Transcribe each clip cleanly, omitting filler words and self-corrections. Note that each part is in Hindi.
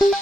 खबर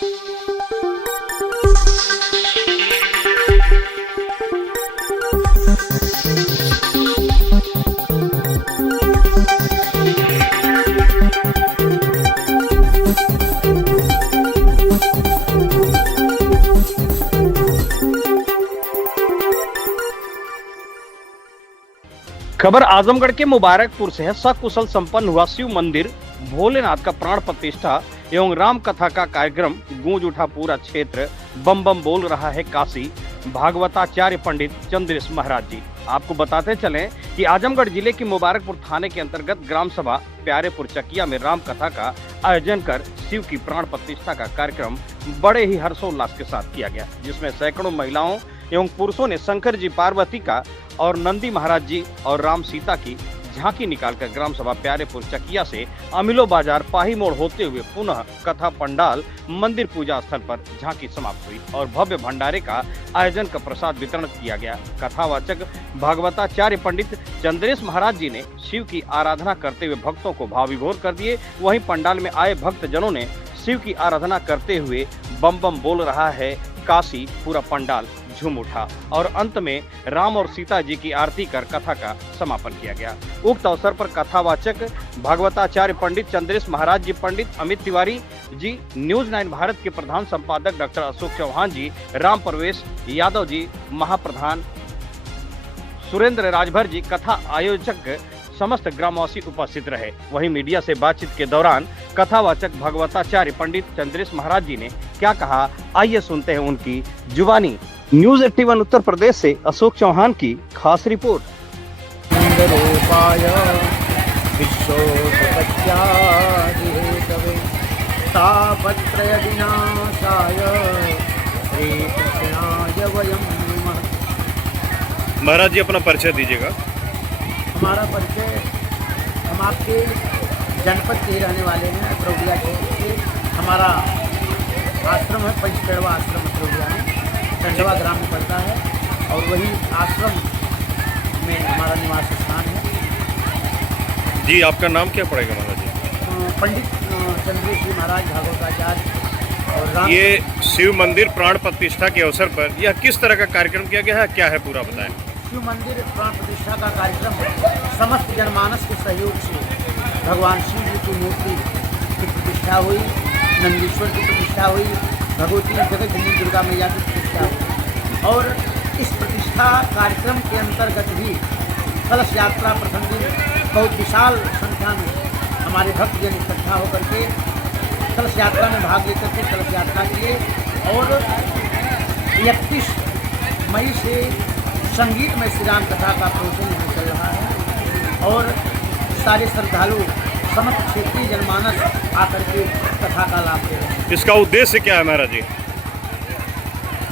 आजमगढ़ के मुबारकपुर से है। सकुशल संपन्न हुआ शिव मंदिर भोलेनाथ का प्राण प्रतिष्ठा एवं राम कथा का कार्यक्रम। गूंज उठा पूरा क्षेत्र, बम बम बोल रहा है काशी। भागवताचार्य पंडित चंद्रेश महाराज जी। आपको बताते चलें कि आजमगढ़ जिले के मुबारकपुर थाने के अंतर्गत ग्राम सभा प्यारेपुर चकिया में राम कथा का आयोजन कर शिव की प्राण प्रतिष्ठा का कार्यक्रम बड़े ही हर्षोल्लास के साथ किया गया, जिसमें सैकड़ों महिलाओं एवं पुरुषों ने शंकर जी पार्वती का और नंदी महाराज जी और राम सीता की झांकी निकालकर ग्राम सभा प्यारेपुर चकिया से अमिलो बाजार पाही मोड़ होते हुए पुनः कथा पंडाल मंदिर पूजा स्थल पर झांकी समाप्त हुई और भव्य भंडारे का आयोजन का प्रसाद वितरण किया गया। कथावाचक भागवताचार्य पंडित चंद्रेश महाराज जी ने शिव की आराधना करते हुए भक्तों को भाव विभोर कर दिए। वहीं पंडाल में आए भक्त जनों ने शिव की आराधना करते हुए बम बम बोल रहा है काशी, पूरा पंडाल झूम उठा और अंत में राम और सीता जी की आरती कर कथा का समापन किया गया। उक्त अवसर पर कथावाचक भागवताचार्य पंडित चंद्रेश महाराज जी, पंडित अमित तिवारी जी, न्यूज 9 भारत के प्रधान संपादक डॉक्टर अशोक चौहान जी, राम प्रवेश यादव जी, महाप्रधान सुरेंद्र राजभर जी, कथा आयोजक समस्त ग्रामवासी उपस्थित रहे। वहीं मीडिया से बातचीत के दौरान कथावाचक भगवताचार्य पंडित चंद्रेश महाराज जी ने क्या कहा, आइए सुनते हैं उनकी जुबानी। न्यूज 81 उत्तर प्रदेश से अशोक चौहान की खास रिपोर्ट। महाराज जी अपना परिचय दीजिएगा। हमारा परिचय, हम आपके जनपद के रहने वाले हैं, अतरौलिया के। हमारा आश्रम है पंचपेड़वा आश्रम अतरौलिया में, टंडवा ग्राम में पड़ता है और वही आश्रम में हमारा निवास स्थान है। जी आपका नाम क्या पड़ेगा महाराज जी? पंडित चंद्रेश जी महाराज भागवताचार्य और राम। ये शिव मंदिर प्राण प्रतिष्ठा के अवसर पर यह किस तरह का कार्यक्रम किया गया है, क्या है पूरा बताएं। शिव मंदिर प्राण प्रतिष्ठा का कार्यक्रम समस्त जनमानस के सहयोग से भगवान शिव जी की मूर्ति की प्रतिष्ठा हुई, नंदीश्वर की प्रतिष्ठा हुई, भगवती जगत जननी दुर्गा मैया की प्रतिष्ठा हुई और इस प्रतिष्ठा कार्यक्रम के अंतर्गत भी कलश यात्रा प्रथम दिन बहुत विशाल संख्या में हमारे भक्तजन इकट्ठा होकर के कलश यात्रा में भाग लेकर के कलश यात्रा किए और 31 मई से संगीत में श्री राम कथा का प्रवचन यहाँ चल रहा है और सारे श्रद्धालु समस्त क्षेत्रीय जनमानस आकर के कथा का लाभ ले रहे हैं। इसका उद्देश्य क्या है महाराज जी?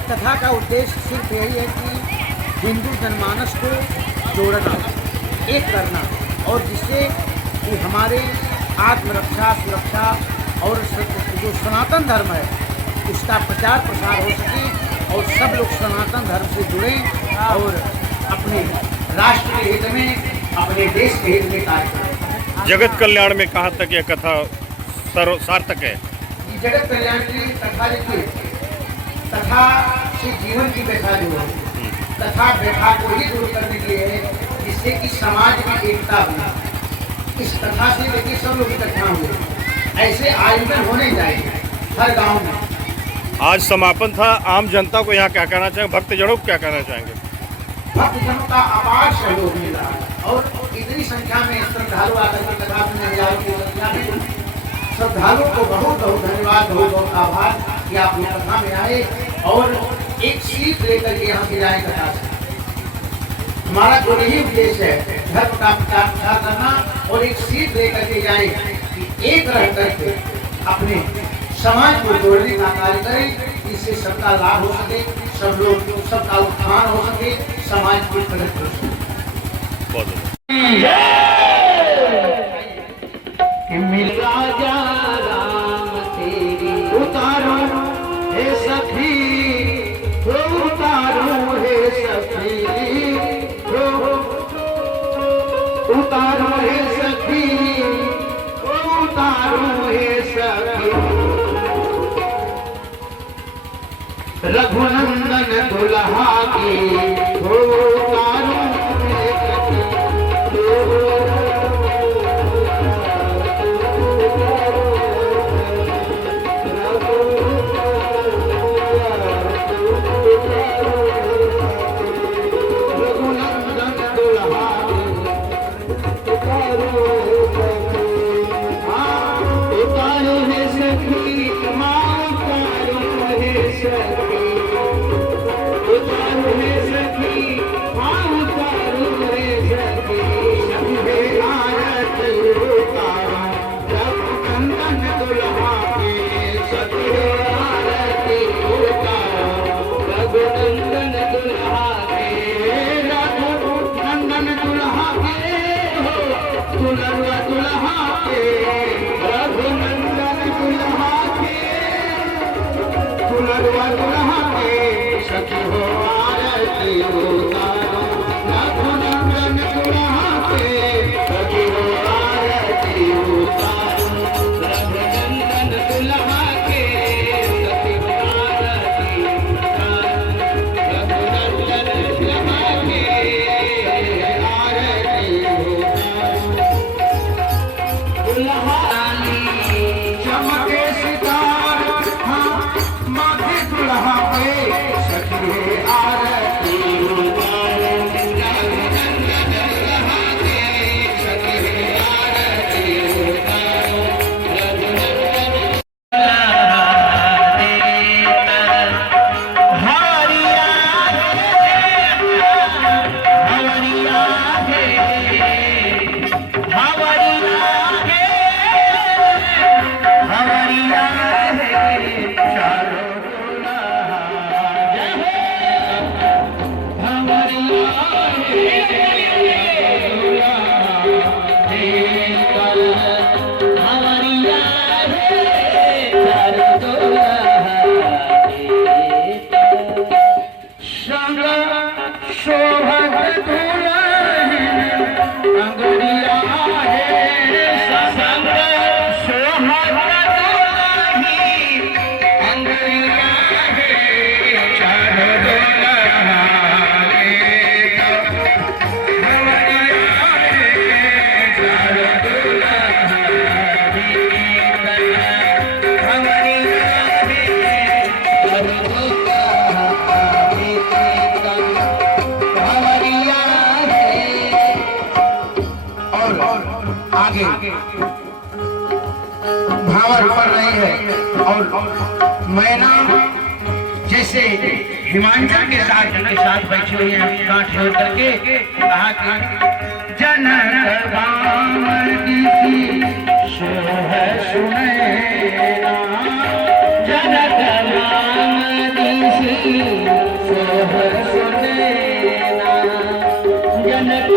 कथा का उद्देश्य सिर्फ यही है कि हिंदू जनमानस को जोड़ना, एक करना और जिससे कि हमारे आत्मरक्षा, सुरक्षा और जो सनातन धर्म है उसका प्रचार प्रसार हो सके और सब लोग सनातन धर्म से जुड़ें और अपने राष्ट्र के हित में, अपने देश के हित में कार्य करें। जगत कल्याण में कहाँ तक यह कथा सार्थक है? जगत कल्याण की कथा लिखी, कथा से जीवन की व्यथा जो है, कथा व्यथा को ही दूर करने के लिए है जिससे कि समाज में एकता हो। इस कथा से देखिए सब लोग इकट्ठा हुए, ऐसे आयोजन होने चाहिए हर गांव में। आज समापन था, आम जनता को यहाँ क्या कहना चाहेंगे, भक्तजनों को क्या कहना चाहेंगे? भक्तजनों का अपार सहयोग मिल रहा है और इतनी संख्या में श्रद्धालु आकर के कथा सुनने हजारों की संख्या में श्रद्धालुओं को बहुत बहुत धन्यवाद, बहुत बहुत आभार कि आप लोग कथा में आए और एक सीख लेकर के यहाँ से जाए कथा से। हमारा जो यही उद्देश्य है धर्म का प्रचार प्रसार करना और एक सीख लेकर के जाए कि एक रह करके अपने समाज को जोड़ने का कार्य करें, इससे सबका लाभ हो सके, सब लोग सबका उत्थान हो सके, समाज को प्रगति हो सके। राजा राम तेरी उतारो हे सखी, उतारो हे सखी, उतारो हे सखी, उतारो हे सखी। रघुनंदन दुल्हा के हो तारों में रघुनंदन दुल्हा के उतारो है सखी माँ उतारो है सखी उतारो है सखी माँ उतारो है सखी सभी आरती उतारो रघुनंदन दुल्हा के सभी आरती उतारो रघुनंदन दुल्हा के रघुनंदन दुल्हा के दुल्हा दुल्हा के रघुनंदन दुल्हा के दुल्हा दुल्हा के सखी हो आरती उतारो रघुनंदन दुल्हा के सखी हो आरती उतारो रघुनंदन दुल्हा के सखी हो आरती उतारो रघुनंदन दुल्हा के आरती उतारो चमके सितार हाँ माथे दुल्हा पे सखी है आरती उतारो रघुनंदन दुल्हा के सखी है आरती उतारो रघुनंदन हरिया हरिया हरिया चारो संग शोभत दुल्हन अंगड़िया है संग शोभत दुल्ही अंगड़िया है चारों दुल्हा रे अंगड़िया है चारों दुल्हा रे अंगड़िया है चारों दुल्हा और आगे भावर पड़ रही है और मैना जैसे हिमांचल के साथ बैठी हुई है कांट छोड़ करके कहा कि जनक बामन की सोह सुनैना जनक बामन की सोह सुनैना जनक